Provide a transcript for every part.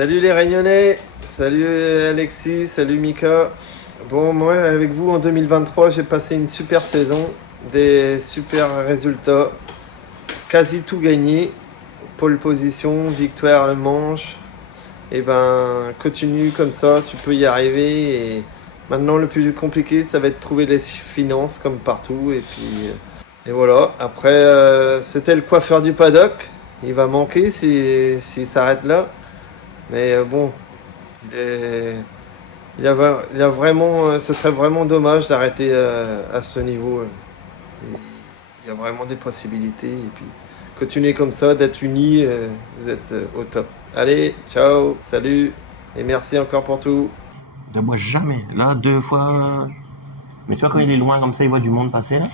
Salut les Réunionnais, salut Alexis, salut Mika. Bon, moi avec vous en 2023, j'ai passé une super saison, des super résultats, quasi tout gagné, pole position, victoire, manche. Et ben, continue comme ça, tu peux y arriver. Et maintenant, le plus compliqué, ça va être de trouver les finances comme partout. Et voilà. Après, c'était le coiffeur du paddock. Il va manquer s'il s'arrête là. Mais bon, il y a vraiment, ce serait vraiment dommage d'arrêter à ce niveau. Il y a vraiment des possibilités. Et puis, continuer comme ça, d'être unis, vous êtes au top. Allez, ciao, salut, et merci encore pour tout. Ne bois jamais. Là, 2 fois. Mais tu vois, quand il est loin comme ça, il voit du monde passer là.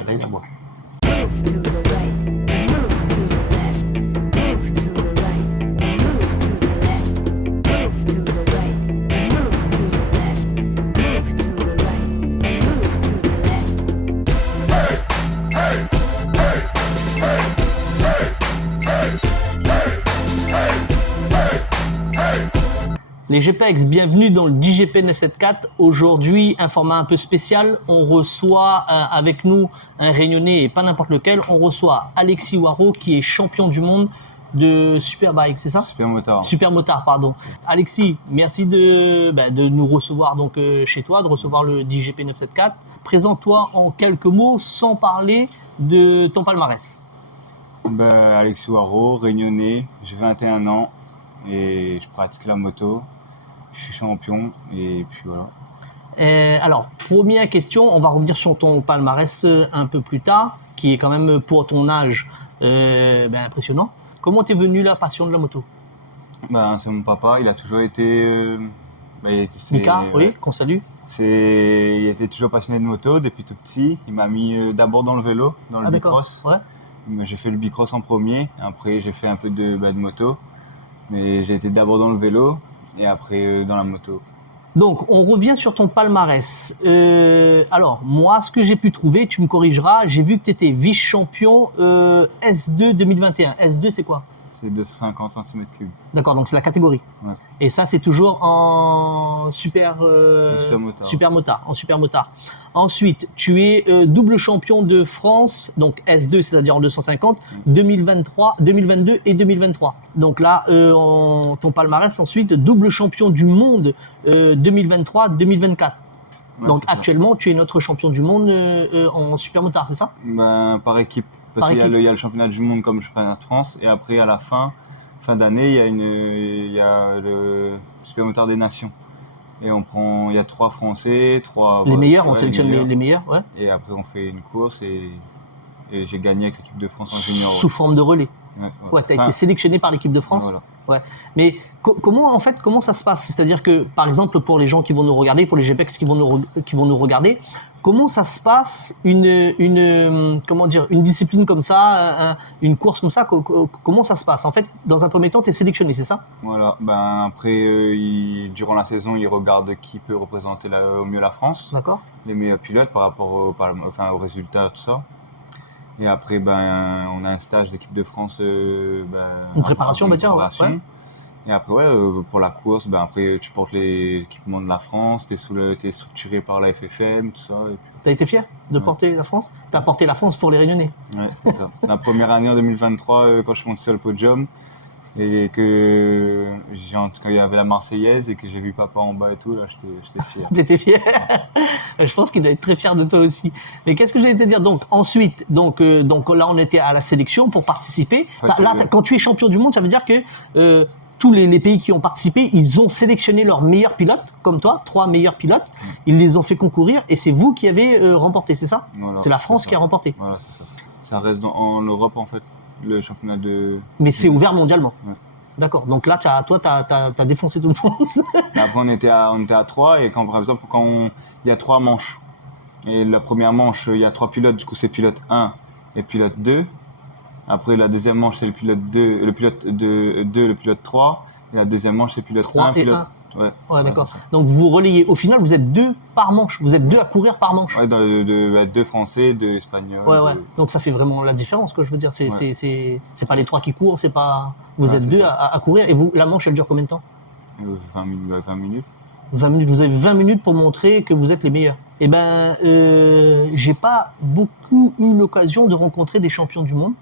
Et là, il aboie. Move to the right, move to the left, move to the right, move to the left, move to the right, move to the left, move to the right, move to the left. Les GPEX, bienvenue dans le DGP 974. Aujourd'hui, un format un peu spécial. On reçoit avec nous un Réunionnais et pas n'importe lequel. On reçoit Alexis Waro qui est champion du monde de Superbike, c'est ça ? Supermotard, pardon. Alexis, merci de nous recevoir donc chez toi, de recevoir le DGP 974. Présente-toi en quelques mots sans parler de ton palmarès. Alexis Waro, Réunionnais, j'ai 21 ans et je pratique la moto. Je suis champion et puis voilà. Alors, première question, on va revenir sur ton palmarès un peu plus tard, qui est quand même pour ton âge impressionnant. Comment t'es venu la passion de la moto ? C'est mon papa, il a toujours été... Mika, oui, qu'on salue. Il était toujours passionné de moto depuis tout petit. Il m'a mis d'abord dans le vélo, dans le bicross. Ouais. J'ai fait le bicross en premier, après j'ai fait un peu de moto. Mais j'ai été d'abord dans le vélo et après dans la moto. Donc, on revient sur ton palmarès. Alors, moi, ce que j'ai pu trouver, tu me corrigeras, j'ai vu que tu étais vice-champion S2 2021. S2, c'est quoi ? C'est 250 cm3. D'accord, donc c'est la catégorie. Ouais. Et ça, c'est toujours en supermotard. Ensuite, tu es double champion de France, donc S2, c'est-à-dire en 250, 2023, 2022 et 2023. Donc là, ton palmarès, ensuite, double champion du monde 2023-2024. Ouais, donc actuellement, tu es notre champion du monde en supermotard, c'est ça ? Par équipe. Parce qu'il y a le championnat du monde comme le championnat de France et après à la fin d'année il y a le supermotard des nations et il y a 3 Français, 3 les meilleurs, on sélectionne les meilleurs, ouais. Et après on fait une course et j'ai gagné avec l'équipe de France en junior. Sous forme de relais. Ouais, t'as été sélectionné par l'équipe de France. Voilà. Ouais. Mais comment ça se passe ? C'est-à-dire que par exemple pour les gens qui vont nous regarder, pour les GPEX qui vont nous regarder, comment ça se passe une discipline comme ça, une course comme ça, comment ça se passe ? En fait, dans un premier temps, tu es sélectionné, c'est ça ? Voilà, après, durant la saison, ils regardent qui peut représenter au mieux la France. D'accord. Les meilleurs pilotes par rapport aux résultats, tout ça. Et après, on a un stage d'équipe de France. Une préparation, ouais. Et après, pour la course, après, tu portes l'équipement de la France, t'es structuré par la FFM, tout ça. T'as été fier de porter la France ? T'as porté la France pour les Réunionnais. Ouais, c'est ça. La première année en 2023, quand je suis monté sur le podium, et que quand il y avait la Marseillaise et que j'ai vu papa en bas et tout, là, j'étais fier. T'étais fier ? Je pense qu'il doit être très fier de toi aussi. Mais qu'est-ce que j'allais te dire ? Donc ensuite, donc là, on était à la sélection pour participer. Là, quand tu es champion du monde, ça veut dire que tous les pays qui ont participé, ils ont sélectionné leurs meilleurs pilotes, comme toi, 3 meilleurs pilotes. Ils les ont fait concourir et c'est vous qui avez remporté, c'est ça ? Voilà, c'est la France qui a remporté. Voilà, c'est ça. Ça reste en Europe, en fait, le championnat de... Mais c'est ouvert mondialement. Ouais. D'accord. Donc là, t'as défoncé tout le monde. Après, on était à 3 et par exemple, il y a 3 manches. Et la première manche, il y a 3 pilotes, du coup, c'est pilote 1 et pilote 2. Après, la deuxième manche, c'est le pilote 2, le pilote 3. Et la deuxième manche, c'est pilote 3 1, et 1. Ouais. Ouais, d'accord. c'est ça. Donc vous relayez. Au final, vous êtes 2 par manche. Vous êtes 2 à courir par manche. Ouais, deux Français, deux Espagnols. Ouais, ouais. Donc ça fait vraiment la différence, que je veux dire. Ouais. C'est pas les 3 qui courent, c'est pas. Vous Ouais, êtes c'est 2 ça. à courir. Et vous, la manche, elle dure combien de temps? 20 minutes. 20 minutes. Vous avez 20 minutes pour montrer que vous êtes les meilleurs. Eh ben, j'ai pas beaucoup eu l'occasion de rencontrer des champions du monde.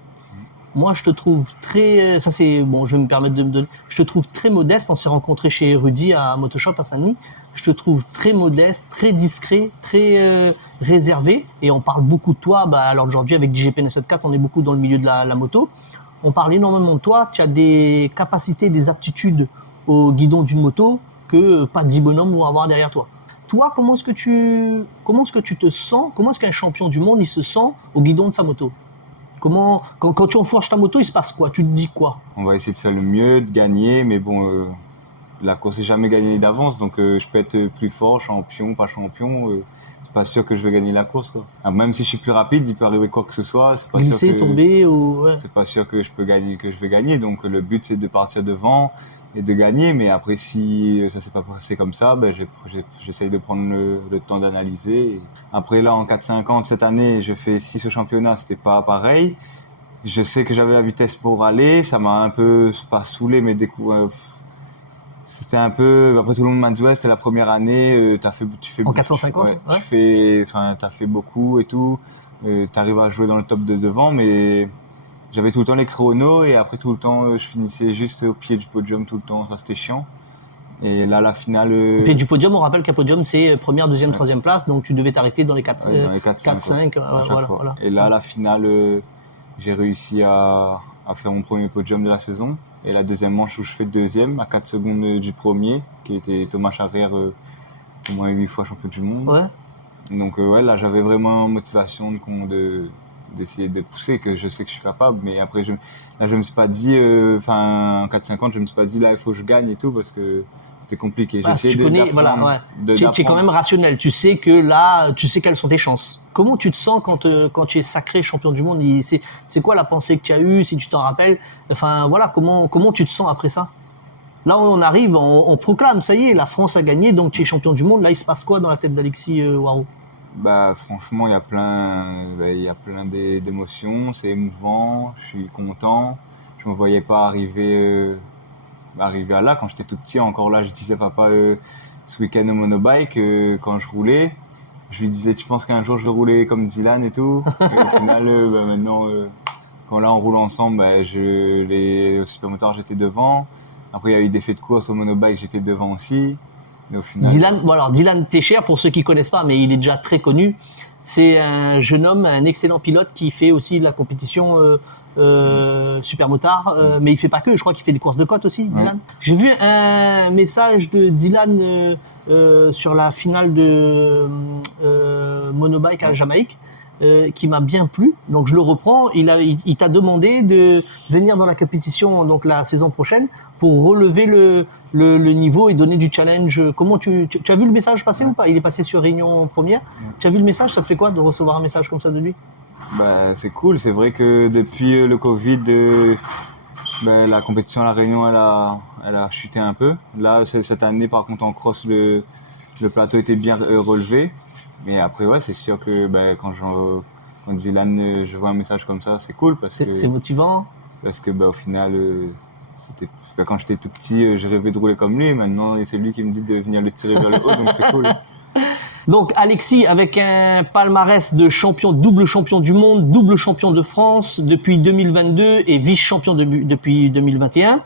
Moi, je te trouve très. Ça, c'est. Bon, je vais me permettre de me donner. Je te trouve très modeste. On s'est rencontrés chez Rudy à Motoshop à Saint-Denis. Je te trouve très modeste, très discret, très réservé. Et on parle beaucoup de toi. Bah, alors aujourd'hui, avec DGP 974, on est beaucoup dans le milieu de la moto. On parle énormément de toi. Tu as des capacités, des aptitudes au guidon d'une moto que pas 10 bonhommes vont avoir derrière toi. Toi, comment est-ce que tu te sens? Comment est-ce qu'un champion du monde il se sent au guidon de sa moto? Quand tu enfourches ta moto, il se passe quoi? Tu te dis quoi? On va essayer de faire le mieux, de gagner, mais bon, la course n'est jamais gagnée d'avance, donc je peux être plus fort, champion, pas champion. C'est pas sûr que je vais gagner la course, quoi. Alors, même si je suis plus rapide, il peut arriver quoi que ce soit. C'est pas Glisser, sûr que, tomber ou... Ouais. c'est pas sûr que je peux gagner, que je vais gagner. Donc le but c'est de partir devant et de gagner. Mais après, si ça s'est pas passé comme ça, ben, j'essaye de prendre le temps d'analyser. Après là, en 4,50 cette année, je fais 6 au championnat, c'était pas pareil. Je sais que j'avais la vitesse pour aller, ça m'a un peu, pas saoulé, mais c'était un peu. Après, tout le monde m'a dit, ouais, c'était la première année, tu fais. En 450, ouais. T'as fait beaucoup et tout, t'arrives à jouer dans le top de devant, mais j'avais tout le temps les chronos et après tout le temps, je finissais juste au pied du podium tout le temps, ça c'était chiant. Et là, la finale. Au pied du podium, on rappelle qu'un podium, c'est première, deuxième, Ouais. troisième place, donc tu devais t'arrêter dans les 4, Ouais, dans les 4-5, 4-5. à chaque fois. Voilà. Et là, la finale, j'ai réussi à faire mon premier podium de la saison. Et la deuxième manche où je fais deuxième, à 4 secondes du premier, qui était Thomas Charrière, au moins 8 fois champion du monde. Ouais. Donc ouais, là, j'avais vraiment motivation d'essayer de pousser, que je sais que je suis capable. Mais après, je me suis pas dit, en 4-50, je me suis pas dit, là, il faut que je gagne et tout, parce que c'était compliqué. J'ai Ah, essayé tu connais, d'apprendre, voilà, ouais. Tu es quand d'apprendre. même rationnel. Tu sais que là, tu sais quelles sont tes chances. Comment tu te sens quand tu es sacré champion du monde? C'est quoi la pensée que tu as eue, si tu t'en rappelles? Enfin, voilà, comment tu te sens après ça? Là, on arrive, on proclame, ça y est, la France a gagné, donc tu es champion du monde. Là, il se passe quoi dans la tête d'Alexis Warou? Bah, franchement, il y a plein d'émotions, c'est émouvant, je suis content. Je me voyais pas arriver à là quand j'étais tout petit. Encore là, je disais papa ce week-end au monobike quand je roulais. Je lui disais, tu penses qu'un jour je vais rouler comme Dylan et tout? Et au final, maintenant, quand là on roule ensemble, au supermoteur j'étais devant. Après, il y a eu des faits de course au monobike, j'étais devant aussi. Et au final, Dylan Techer, pour ceux qui connaissent pas, mais il est déjà très connu. C'est un jeune homme, un excellent pilote qui fait aussi de la compétition supermotard, mais il fait pas que. Je crois qu'il fait des courses de côte aussi, Dylan. J'ai vu un message de Dylan sur la finale de monobike à la Jamaïque. Qui m'a bien plu, donc je le reprends. Il t'a demandé de venir dans la compétition donc la saison prochaine pour relever le niveau et donner du challenge. Comment tu as vu le message passer ou pas? Il est passé sur Réunion Première. Tu as vu le message? Ça te fait quoi de recevoir un message comme ça de lui? bah, c'est cool, c'est vrai que depuis le Covid, la compétition à La Réunion, elle a chuté un peu. Là, cette année, par contre, en cross, le plateau était bien relevé. Mais après, ouais, c'est sûr que quand Dylan, je vois un message comme ça, c'est cool C'est motivant. Parce que au final, quand j'étais tout petit, je rêvais de rouler comme lui. Et maintenant, c'est lui qui me dit de venir le tirer vers le haut, donc c'est cool. Donc Alexis, avec un palmarès de double champion du monde, double champion de France depuis 2022 et vice-champion depuis 2021,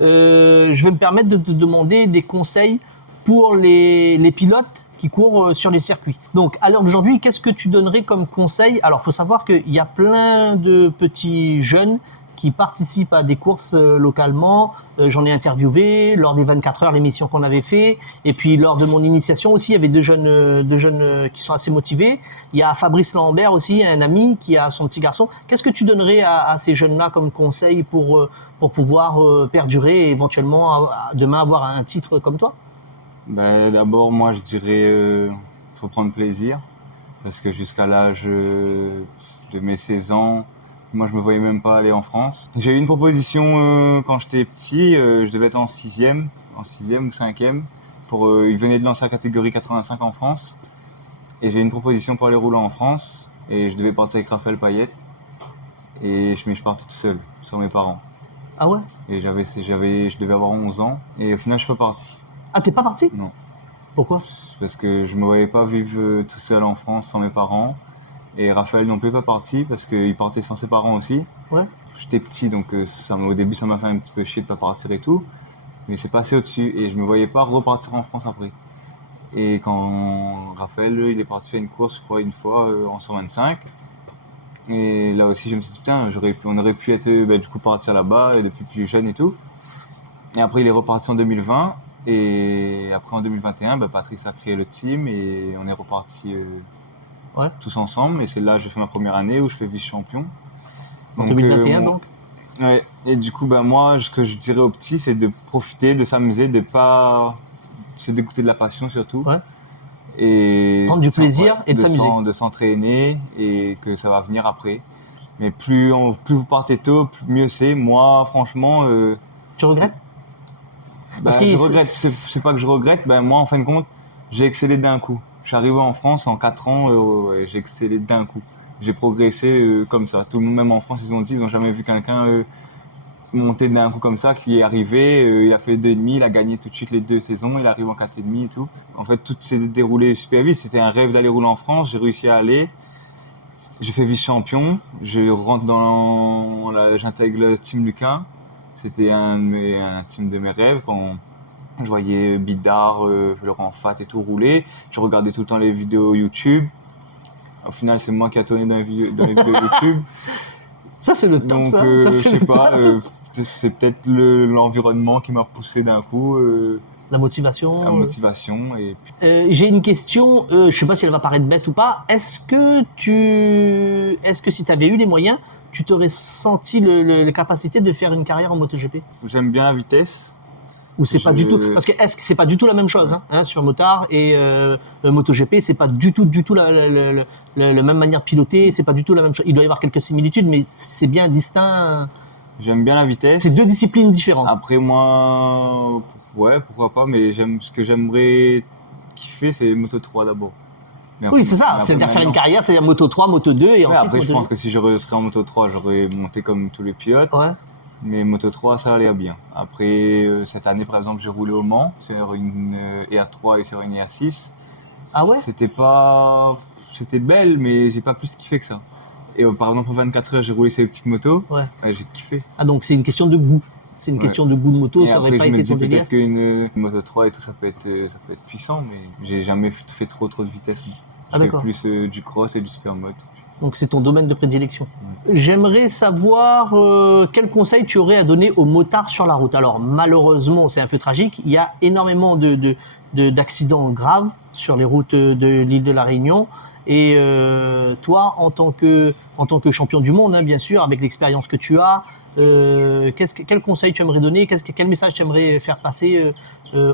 je vais me permettre de te demander des conseils pour les pilotes qui courent sur les circuits. Donc, à l'heure d'aujourd'hui, qu'est-ce que tu donnerais comme conseil? Alors, il faut savoir qu'il y a plein de petits jeunes qui participent à des courses localement. J'en ai interviewé lors des 24 heures, l'émission qu'on avait fait. Et puis, lors de mon initiation aussi, il y avait deux jeunes qui sont assez motivés. Il y a Fabrice Lambert aussi, un ami qui a son petit garçon. Qu'est-ce que tu donnerais à ces jeunes-là comme conseil pour pouvoir perdurer et éventuellement demain avoir un titre comme toi? D'abord, moi, je dirais faut prendre plaisir. Parce que jusqu'à l'âge de mes 16 ans, moi, je me voyais même pas aller en France. J'ai eu une proposition quand j'étais petit. Je devais être en 6e ou 5e. il venait de lancer la catégorie 85 en France. Et j'ai une proposition pour aller rouler en France. Et je devais partir avec Raphaël Payet. Mais je partais tout seul, sans mes parents. Ah ouais? Et je devais avoir 11 ans. Et au final, je suis pas parti. Ah, t'es pas parti? Non. Pourquoi? Parce que je me voyais pas vivre tout seul en France sans mes parents. Et Raphaël non plus pas parti parce qu'il partait sans ses parents aussi. Ouais. J'étais petit, donc au début, ça m'a fait un petit peu chier de pas partir et tout. Mais c'est passé au-dessus et je me voyais pas repartir en France après. Et quand Raphaël, il est parti faire une course, je crois, une fois en 125. Et là aussi, je me suis dit, putain, on aurait pu être du coup partir là-bas et depuis plus jeune et tout. Et après, il est reparti en 2020. Et après, en 2021, Patrice a créé le team et on est reparti tous ensemble. Et c'est là que j'ai fait ma première année où je fais vice-champion. En 2021, donc? Ouais. Et du coup, moi, ce que je dirais aux petits, c'est de profiter, de s'amuser, de pas se dégoûter de la passion surtout. Ouais. Et prendre du plaisir et de s'amuser. De s'entraîner et que ça va venir après. Mais plus vous partez tôt, mieux c'est. Moi, franchement... Tu regrettes? Parce que je regrette. C'est pas que je regrette. Moi, en fin de compte, j'ai excellé d'un coup. Je suis arrivé en France en 4 ans, j'ai excellé d'un coup. J'ai progressé comme ça. Tout le monde, même en France, ils n'ont jamais vu quelqu'un monter d'un coup comme ça, qui est arrivé, il a fait 2,5, il a gagné tout de suite les 2 saisons, il arrive en 4,5 et tout. En fait, tout s'est déroulé super vite. C'était un rêve d'aller rouler en France, j'ai réussi à aller. J'ai fait vice-champion, je rentre j'intègre le team Lucas. C'était un team de mes rêves quand je voyais Bidard, Laurent Fat et tout rouler. Je regardais tout le temps les vidéos YouTube. Au final, c'est moi qui a tourné dans les vidéos YouTube. Ça, c'est le top. Donc, ça je c'est sais le pas, top. c'est peut-être l'environnement qui m'a poussé d'un coup. La motivation. La motivation. Et... J'ai une question, je sais pas si elle va paraître bête ou pas. Est-ce que si tu avais eu les moyens, tu t'aurais senti la capacité de faire une carrière en MotoGP? J'aime bien la vitesse. Ou c'est pas du tout, parce que est-ce que c'est pas du tout la même chose sur motard et MotoGP, c'est pas du tout la même manière de piloter, c'est pas du tout la même chose. Il doit y avoir quelques similitudes, mais c'est bien distinct. J'aime bien la vitesse. C'est 2 disciplines différentes. Après moi, pourquoi pas, mais ce que j'aimerais kiffer, c'est Moto 3 d'abord. Oui, c'est ça, c'est-à-dire faire une carrière, c'est-à-dire Moto 3, Moto 2 et ensuite après, Moto je pense que si je serais en Moto 3, j'aurais monté comme tous les pilotes. Ouais. Mais Moto 3, ça allait bien. Après, cette année, par exemple, j'ai roulé au Mans sur une EA3 et sur une EA6. Ah ouais? C'était belle, mais j'ai pas plus kiffé que ça. Et par exemple, en 24 heures, j'ai roulé ces petites motos. Ouais. J'ai kiffé. Ah, donc c'est une question de goût. C'est une question de goût de moto, et ça après, aurait pas été ton délire. Peut-être qu'une Moto 3 et tout, ça peut être puissant, mais j'ai jamais fait trop de vitesse. Ah, d'accord. Je fais plus du cross et du supermoto. Donc c'est ton domaine de prédilection. J'aimerais savoir quel conseil tu aurais à donner aux motards sur la route. Alors malheureusement, c'est un peu tragique, il y a énormément d'accidents graves sur les routes de l'île de la Réunion. Et toi, en tant que champion du monde, bien sûr, avec l'expérience que tu as, quel conseil tu aimerais donner, quel message tu aimerais faire passer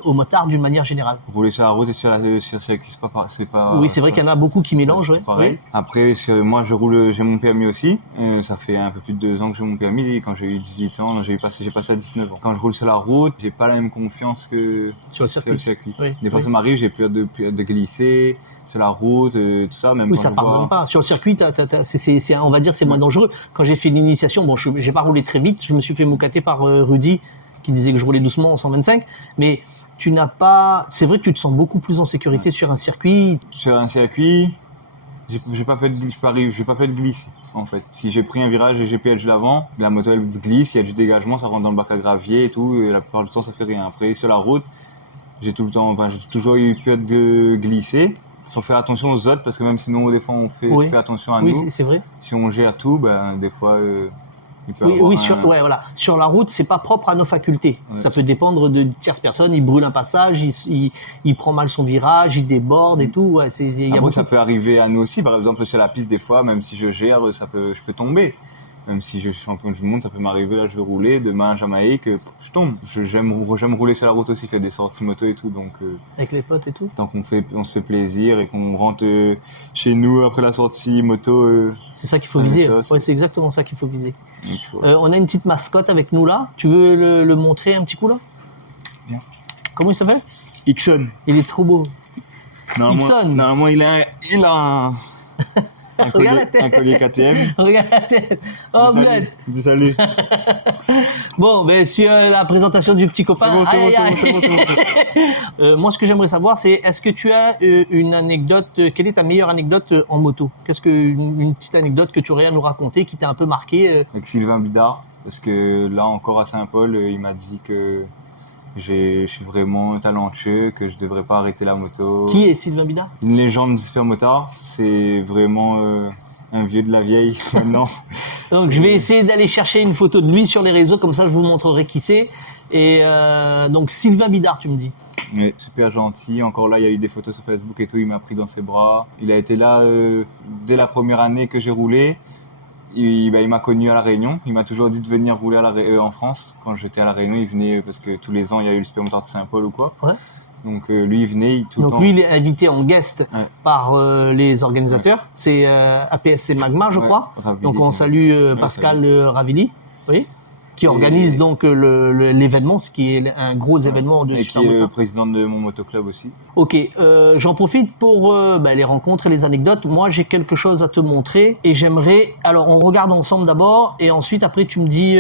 aux motards d'une manière générale? Rouler sur la route et sur circuit, c'est pas. Oui, c'est vrai qu'il y en a beaucoup qui mélangent. Pareil. Oui. Après, moi, j'ai mon permis aussi. Ça fait un peu plus de 2 ans que j'ai mon permis. Quand j'ai eu 18 ans, j'ai passé à 19 ans. Quand je roule sur la route, j'ai pas la même confiance que sur le circuit. Oui. Des fois, ça m'arrive, j'ai peur de glisser sur la route, tout ça. Même oui, ça pardonne pas. Sur le circuit, on va dire, c'est moins dangereux. Quand j'ai fait l'initiation, bon, j'ai pas roulé très vite. Je me suis fait moucater par Rudy, qui disait que je roulais doucement en 125. Mais tu n'as pas. C'est vrai que tu te sens beaucoup plus en sécurité sur un circuit. Sur un circuit, j'ai pas peur de glisser. En fait, si j'ai pris un virage et j'ai pédalé de l'avant, la moto elle glisse, il y a du dégagement, ça rentre dans le bac à gravier et tout. Et la plupart du temps, ça fait rien. Après, sur la route, j'ai toujours eu peur de glisser. Faut faire attention aux autres parce que même sinon des fois on fait super attention à nous. Oui, c'est vrai. Si on gère tout, des fois il peut voilà. Sur la route, c'est pas propre à nos facultés. Ouais, ça peut dépendre de tierces personnes. Il brûle un passage, il prend mal son virage, il déborde et tout. Ouais, après, ça peut arriver à nous aussi. Par exemple, sur la piste, des fois, même si je gère, je peux tomber. Même si je suis champion du monde, ça peut m'arriver, là je vais rouler, demain à Jamaïque, je tombe. J'aime rouler sur la route aussi, faire des sorties moto et tout. Donc, avec les potes et tout. Tant qu'on se fait plaisir et qu'on rentre chez nous après la sortie moto. C'est ça qu'il faut viser, c'est exactement ça qu'il faut viser. Donc, on a une petite mascotte avec nous là, tu veux le montrer un petit coup là? Bien. Comment il s'appelle? Ixon. Il est trop beau. Ixon. Normalement, il a un Regarde la tête. un collier KTM. Regarde la tête. Oh, bled. Dis salut. Bon, ben, sur la présentation du petit copain. C'est bon, Aïe, aïe, c'est bon. moi, ce que j'aimerais savoir, c'est est-ce que tu as une anecdote, quelle est ta meilleure anecdote en moto? Qu'est-ce que une petite anecdote que tu aurais à nous raconter qui t'a un peu marqué Avec Sylvain Bidard, parce que là encore à Saint-Paul, il m'a dit que je suis vraiment talentueux, que je devrais pas arrêter la moto. Qui est Sylvain Bidard? Une légende du supermotard, c'est vraiment un vieux de la vieille maintenant. Donc, je vais essayer d'aller chercher une photo de lui sur les réseaux, comme ça, je vous montrerai qui c'est. Et donc, Sylvain Bidard, tu me dis. Ouais, super gentil. Encore là, il y a eu des photos sur Facebook et tout. Il m'a pris dans ses bras. Il a été là dès la première année que j'ai roulé. Il m'a connu à La Réunion. Il m'a toujours dit de venir rouler en France. Quand j'étais à La Réunion, il venait parce que tous les ans, il y a eu le supermotard de Saint-Paul ou quoi. Ouais. Donc lui, il venait tout le temps. Donc, lui, il est invité en guest Ouais. par les organisateurs. C'est APSC Magma, je Ouais, crois. Ravili. Donc, on salue Pascal Ravili, oui, qui organise donc l'événement, ce qui est un gros événement de Et qui est supermotard. le président de mon motoclub aussi. Ok, j'en profite pour les rencontres et les anecdotes. Moi, j'ai quelque chose à te montrer et j'aimerais... Alors, on regarde ensemble d'abord et ensuite, après, tu me dis,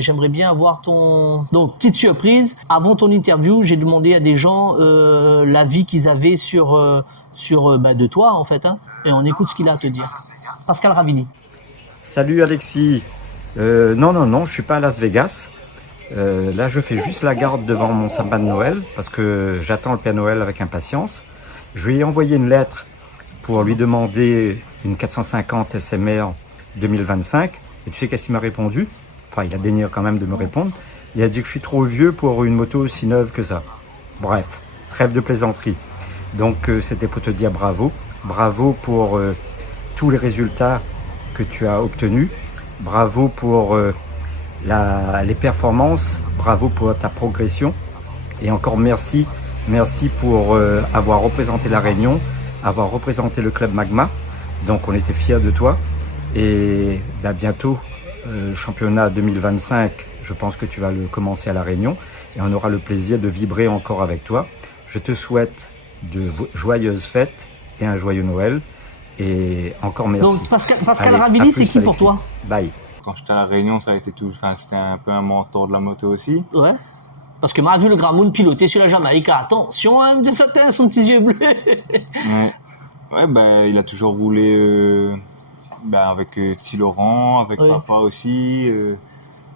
j'aimerais bien avoir ton... Donc, petite surprise, avant ton interview, j'ai demandé à des gens l'avis qu'ils avaient sur de toi, en fait. Hein, et on écoute ce qu'il a à te dire. Pascal Ravini. Salut Alexis. Non, je suis pas à Las Vegas. Là, je fais juste la garde devant mon sapin de Noël parce que j'attends le Père Noël avec impatience. Je lui ai envoyé une lettre pour lui demander une 450 SMR 2025. Et tu sais qu'est-ce qu'il m'a répondu? Enfin, il a daigné quand même de me répondre. Il a dit que je suis trop vieux pour une moto aussi neuve que ça. Bref, trêve de plaisanterie. Donc, c'était pour te dire bravo. Bravo pour tous les résultats que tu as obtenus. Bravo pour les performances, bravo pour ta progression et encore merci pour avoir représenté La Réunion, avoir représenté le club Magma, donc on était fiers de toi et bientôt le championnat 2025, je pense que tu vas le commencer à La Réunion et on aura le plaisir de vibrer encore avec toi. Je te souhaite de joyeuses fêtes et un joyeux Noël. Et encore merci. Donc, Pascal Allez, Ravili, à plus, c'est qui pour Alexis. toi? Bye. Quand j'étais à La Réunion, ça a été c'était un peu un mentor de la moto aussi. Ouais. Parce que m'a vu le Gramoun piloter sur la Jamaïque. Attention, hein, de certains, son petit yeux bleus. Ouais, il a toujours roulé avec Thi Laurent, avec Ouais. papa aussi.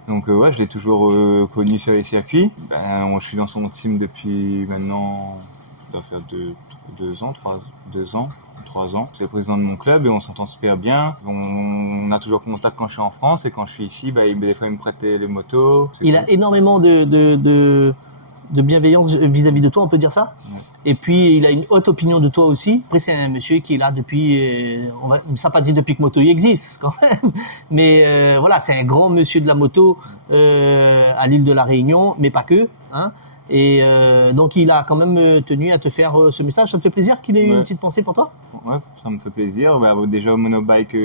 Donc je l'ai toujours connu sur les circuits. Je suis dans son team depuis maintenant, ça doit faire 3 ans. C'est le président de mon club et on s'entend super bien. On a toujours contact quand je suis en France et quand je suis ici, des fois il me prête les motos. Il a énormément de bienveillance vis-à-vis de toi, on peut dire ça. Ouais. Et puis, il a une haute opinion de toi aussi. Après, c'est un monsieur qui est là depuis... ça pas dit depuis que Moto existe, quand même. Mais voilà, c'est un grand monsieur de la moto à l'île de la Réunion, mais pas que. Hein. Et donc, il a quand même tenu à te faire ce message. Ça te fait plaisir qu'il ait eu une petite pensée pour toi? Ouais, ça me fait plaisir. Déjà au monobike,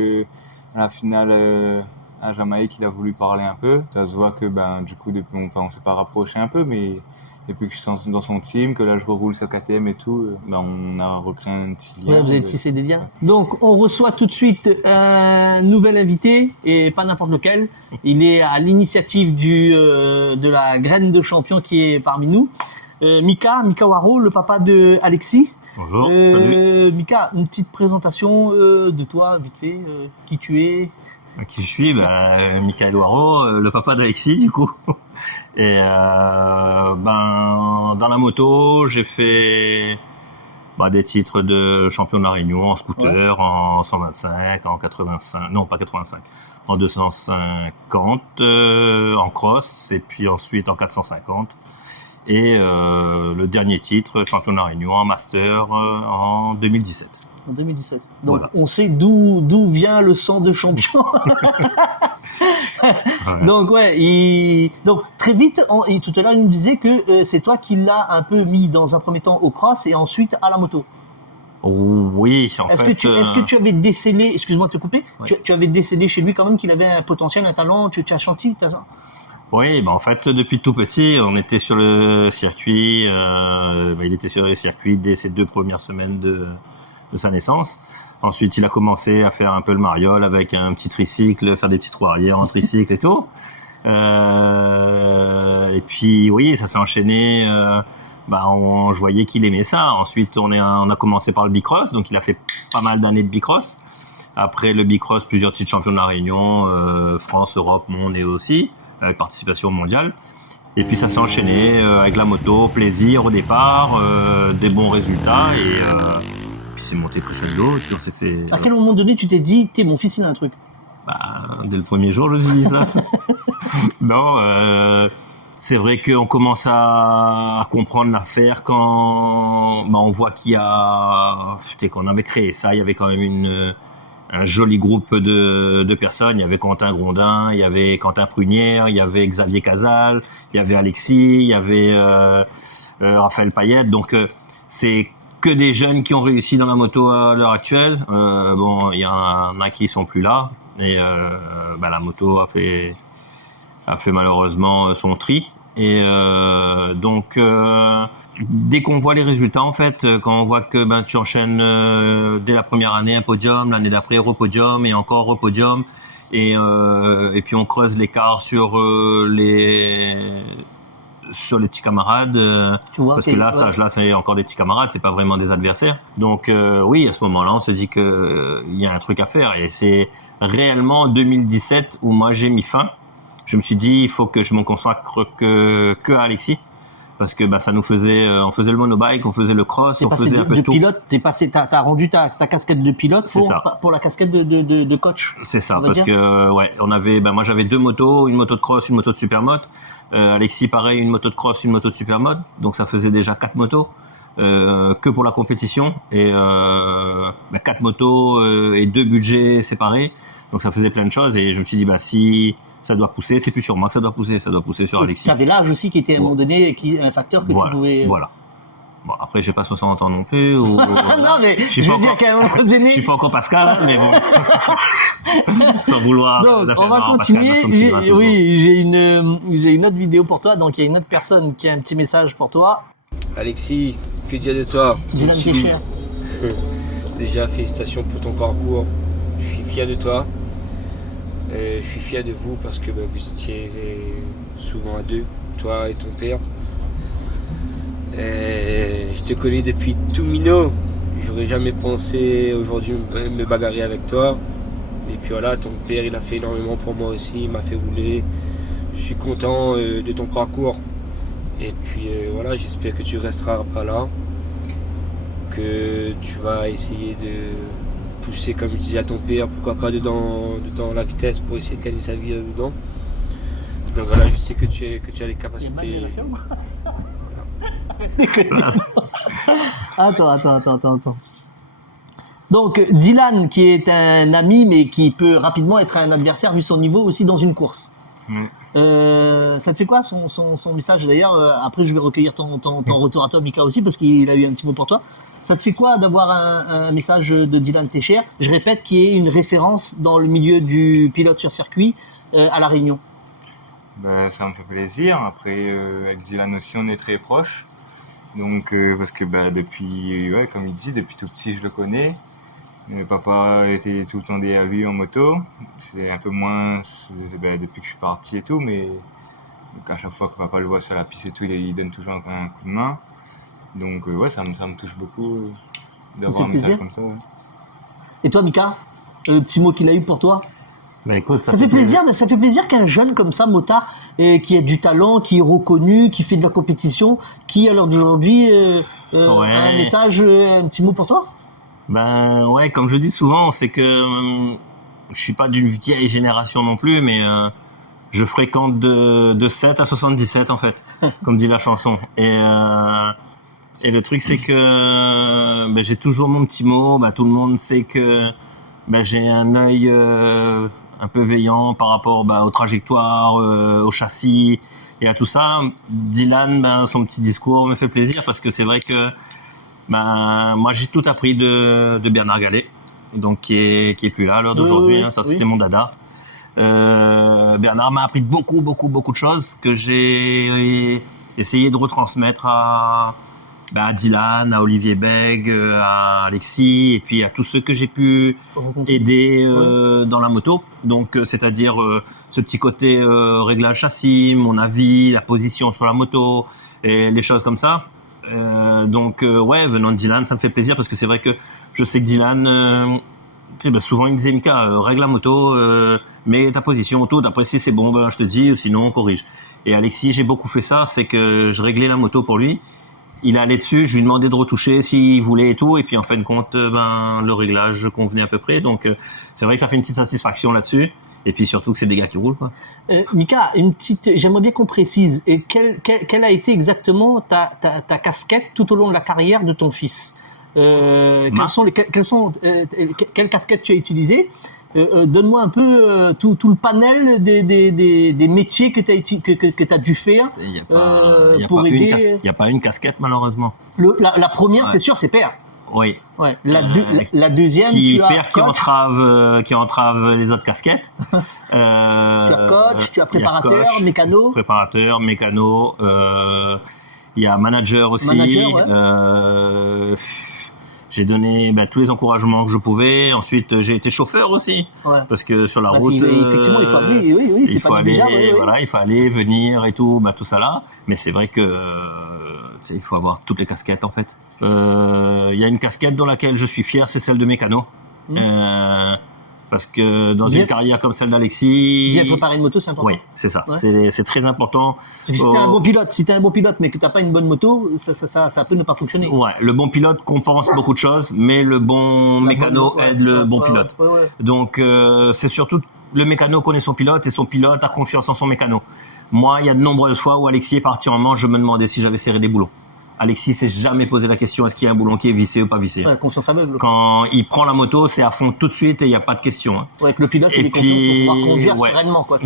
à la finale à Jamaïque, il a voulu parler un peu. Ça se voit que du coup, depuis, on s'est pas rapproché un peu, mais depuis que je suis dans son team, que là je reroule sur KTM et tout, on a recréé un petit lien. Ouais, vous avez tissé des liens. Donc, on reçoit tout de suite un nouvel invité, et pas n'importe lequel. Il est à l'initiative de la graine de champion qui est parmi nous. Mika Waro, le papa de Alexis. Bonjour, salut. Mika, une petite présentation de toi, vite fait, qui tu es. Qui je suis? Michael Waro, le papa d'Alexis, du coup. Et dans la moto, j'ai fait des titres de champion de la Réunion en scooter, en 125, en 85, non pas 85, en 250, en cross, et puis ensuite en 450. Et le dernier titre, champion de la Réunion en master en 2017. En 2017. Donc, Voilà. on sait d'où vient le sang de champion. Ouais. Donc, donc, très vite, et tout à l'heure, il nous disait que c'est toi qui l'as un peu mis dans un premier temps au cross et ensuite à la moto. Oui, en Est-ce fait. que tu avais décelé, excuse-moi de te couper, Ouais. tu avais décelé chez lui quand même qu'il avait un potentiel, un talent, tu as senti Oui, en fait, depuis tout petit, on était sur le circuit. Il était sur le circuit dès ses 2 premières semaines de sa naissance. Ensuite, il a commencé à faire un peu le mariole avec un petit tricycle, faire des petits trous arrière en tricycle et tout. Et puis, oui, ça s'est enchaîné. Je voyais qu'il aimait ça. Ensuite, on a commencé par le bicross, donc il a fait pas mal d'années de bicross. Après le bicross, plusieurs titres champions de la Réunion, France, Europe, monde et aussi avec participation mondiale. Et puis ça s'est enchaîné avec la moto, plaisir au départ, des bons résultats et puis c'est monté crescendo. Et puis on s'est fait. À quel moment donné tu t'es dit, mon fils il a un truc? Dès le premier jour, je me suis dit ça. Non, c'est vrai qu'on commence à comprendre l'affaire quand on voit qu'on avait créé ça. Il y avait quand même un joli groupe de personnes. Il y avait Quentin Grondin, il y avait Quentin Prunière, il y avait Xavier Casal, il y avait Alexis, il y avait Raphaël Payette. Donc c'est que des jeunes qui ont réussi dans la moto à l'heure actuelle. Il y en a qui sont plus là. Et la moto a fait malheureusement son tri. Et dès qu'on voit les résultats, en fait, quand on voit que tu enchaînes dès la première année un podium, l'année d'après repodium et encore repodium, et puis on creuse l'écart sur les petits camarades, parce que là, cet âge-là, c'est encore des petits camarades, c'est pas vraiment des adversaires. Donc oui, à ce moment-là, on se dit que il y a un truc à faire, et c'est réellement en 2017 où moi j'ai mis fin. Je me suis dit, il faut que je me consacre que à Alexis. Parce que ça nous faisait, on faisait le monobike, on faisait le cross, on faisait un peu tout. Pilote, t'as rendu ta casquette de pilote pour la casquette de coach. C'est ça, parce que on avait, moi j'avais 2 motos, une moto de cross, une moto de supermoto. Alexis pareil, une moto de cross, une moto de supermoto. Donc ça faisait déjà 4 motos que pour la compétition et 4 motos et 2 budgets séparés. Donc ça faisait plein de choses et je me suis dit si ça doit pousser, c'est plus sur moi que ça doit pousser sur Alexis. Tu avais l'âge aussi qui était à un moment donné un facteur que tu pouvais... Voilà. Bon, après, j'ai pas 60 ans non plus. Non, mais je veux dire qu'à un moment donné... Je suis pas encore Pascal, mais bon. Sans vouloir... Donc, on va continuer. J'ai une autre vidéo pour toi. Donc, il y a une autre personne qui a un petit message pour toi. Alexis, que dire de toi? Dylan Técher. Déjà, félicitations pour ton parcours. Je suis fier de toi. Je suis fier de vous parce que vous étiez souvent à 2, toi et ton père. Je te connais depuis tout minot. J'aurais jamais pensé aujourd'hui me bagarrer avec toi. Et puis voilà, ton père il a fait énormément pour moi aussi, il m'a fait rouler. Je suis content de ton parcours. Et puis voilà, j'espère que tu resteras pas là. Que tu vas essayer de pousser comme je disais à ton père, pourquoi pas dedans la vitesse pour essayer de gagner sa vie dedans. Donc voilà, je sais que tu as les capacités. Attends. Donc Dylan qui est un ami mais qui peut rapidement être un adversaire vu son niveau aussi dans une course. Ça te fait quoi son message d'ailleurs? Après je vais recueillir ton retour à toi Mika aussi parce qu'il a eu un petit mot pour toi. Ça te fait quoi d'avoir un message de Dylan Técher, je répète, qui est une référence dans le milieu du pilote sur circuit à La Réunion? Ça me fait plaisir. Après avec Dylan aussi on est très proches. Donc parce que depuis, comme il dit, depuis tout petit je le connais. Papa était tout le temps derrière lui en moto. C'est un peu moins depuis que je suis parti et tout, mais donc à chaque fois que papa le voit sur la piste et tout, il donne toujours un coup de main. Donc ça me touche beaucoup d'avoir un message comme ça. Ouais. Et toi Mika, petit mot qu'il a eu pour toi? Écoute, ça fait plaisir qu'un jeune comme ça, motard, qui a du talent, qui est reconnu, qui fait de la compétition, qui à l'heure d'aujourd'hui a un message, un petit mot pour toi? Comme je dis souvent, c'est que je suis pas d'une vieille génération non plus, mais je fréquente de 7 à 77 en fait, comme dit la chanson. Et le truc c'est que j'ai toujours mon petit mot, tout le monde sait que j'ai un œil un peu veillant par rapport aux trajectoires, au châssis et à tout ça. Dylan, son petit discours me fait plaisir parce que c'est vrai que moi j'ai tout appris de Bernard Gallet, donc qui est plus là à l'heure d'aujourd'hui. Ça c'était mon dada. Bernard m'a appris beaucoup de choses que j'ai essayé de retransmettre à Dylan, à Olivier Bègue, à Alexis et puis à tous ceux que j'ai pu aider dans la moto. Donc c'est-à-dire ce petit côté réglage châssis, mon avis, la position sur la moto et les choses comme ça. Venant de Dylan, ça me fait plaisir parce que c'est vrai que je sais que Dylan, souvent il me disait Mika, règle la moto, mets ta position, tout, après si c'est bon, je te dis, ou sinon on corrige. Et Alexis, j'ai beaucoup fait ça, c'est que je réglais la moto pour lui. Il allait dessus, je lui demandais de retoucher s'il voulait et tout, et puis en fin de compte, le réglage convenait à peu près. Donc c'est vrai que ça fait une petite satisfaction là-dessus. Et puis surtout que c'est des gars qui roulent, quoi. Mika, j'aimerais bien qu'on précise, quelle a été exactement ta casquette tout au long de la carrière de ton fils? Quelle casquette tu as utilisée? Donne-moi un peu tout le panel des métiers que tu as dû faire pour aider. Il n'y a pas une casquette, malheureusement. La première, c'est sûr, c'est père. Oui. Ouais. La deuxième, qui tu as coach. Qui entrave les autres casquettes. Tu as coach, tu as préparateur, mécano. Préparateur, mécano. Il y a manager aussi. J'ai donné tous les encouragements que je pouvais. Ensuite, j'ai été chauffeur aussi, parce que sur la route, effectivement, il faut aller. Oui, c'est pas négligeable. Voilà, il faut aller, venir et tout, tout ça là. Mais c'est vrai que il faut avoir toutes les casquettes en fait. Il y a une casquette dans laquelle je suis fier, c'est celle de mécano. Parce que dans une carrière comme celle d'Alexis... Bien préparer une moto, c'est important. Oui, c'est ça. Ouais. C'est très important. Parce que si t'es un bon pilote, mais que t'as pas une bonne moto, ça peut ne pas fonctionner. Ouais, le bon pilote compense beaucoup de choses, mais le bon mécano aide le bon pilote. Donc, c'est surtout le mécano connaît son pilote et son pilote a confiance en son mécano. Moi, il y a de nombreuses fois où Alexis est parti en manche, je me demandais si j'avais serré des boulons. Alexis s'est jamais posé la question est-ce qu'il y a un boulon qui est vissé ou pas vissé. Ouais, confiance aveugle. Quand il prend la moto, c'est à fond tout de suite et il n'y a pas de question. Hein. Ouais, que le pilote il est confiance pour pouvoir conduire sereinement. Quoi,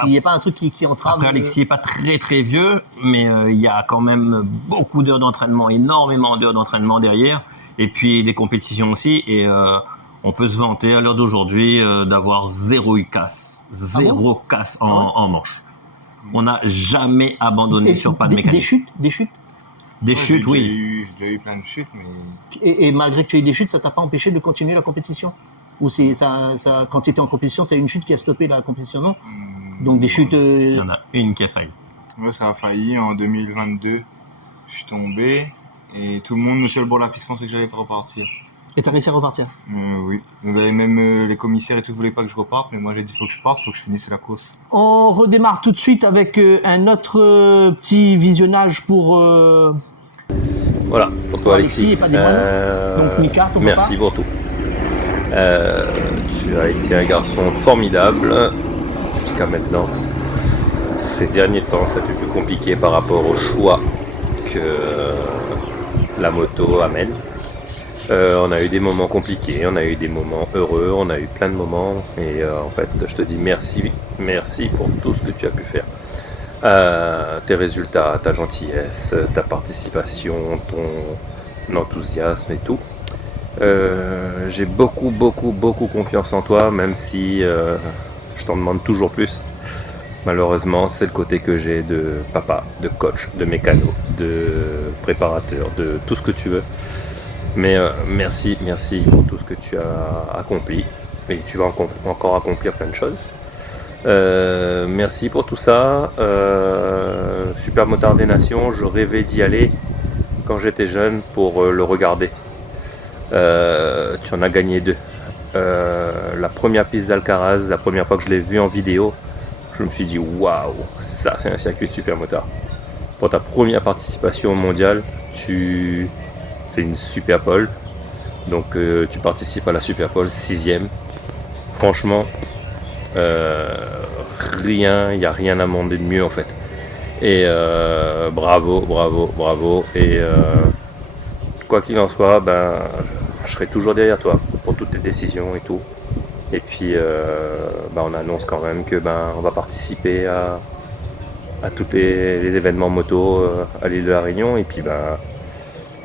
s'il n'y a pas un truc qui entrave. Après, Alexis n'est pas très vieux, mais il y a quand même beaucoup d'heures d'entraînement, énormément d'heures d'entraînement derrière. Et puis des compétitions aussi. Et on peut se vanter à l'heure d'aujourd'hui d'avoir zéro casse. Zéro casse en manche. On n'a jamais abandonné sur pas de mécanique. Des chutes Des chutes, oui. J'ai déjà eu plein de chutes, mais... Et malgré que tu aies eu des chutes, ça t'a pas empêché de continuer la compétition? Ou c'est ça, quand tu étais en compétition, tu as eu une chute qui a stoppé la compétition, non? Donc des chutes... Il y en a une qui a failli. Ouais, ça a failli. En 2022, je suis tombé. Et tout le monde, sur le bord de la piste, pensait que j'allais pas repartir. Et tu as réussi à repartir? Oui. Même les commissaires et tout voulaient pas que je reparte, mais moi j'ai dit faut que je parte, faut que je finisse la course. On redémarre tout de suite avec un autre petit visionnage pour... Voilà, pour toi Alexis. Et pas des donc Mika, ton merci papa. pour tout. Tu as été un garçon formidable jusqu'à maintenant. Ces derniers temps, ça a été plus compliqué par rapport au choix que la moto amène. On a eu des moments compliqués, on a eu des moments heureux, on a eu plein de moments et en fait je te dis merci pour tout ce que tu as pu faire. Tes résultats, ta gentillesse, ta participation, ton enthousiasme et tout. J'ai beaucoup confiance en toi, même si je t'en demande toujours plus. Malheureusement, c'est le côté que j'ai de papa, de coach, de mécano, de préparateur, de tout ce que tu veux. Mais merci pour tout ce que tu as accompli et tu vas encore accomplir plein de choses. Merci pour tout ça. Super Motard des Nations, je rêvais d'y aller quand j'étais jeune pour le regarder. Tu en as gagné 2. La première piste d'Alcaraz, la première fois que je l'ai vu en vidéo, je me suis dit waouh, ça c'est un circuit de Super Motard. Pour ta première participation au mondial, tu fais une Super Pole. Donc tu participes à la Super Pole 6e. Franchement, il n'y a rien à demander de mieux en fait. Et bravo. Et quoi qu'il en soit, je serai toujours derrière toi pour toutes tes décisions et tout. Et puis on annonce quand même que on va participer à tous les événements moto à l'île de la Réunion. Et puis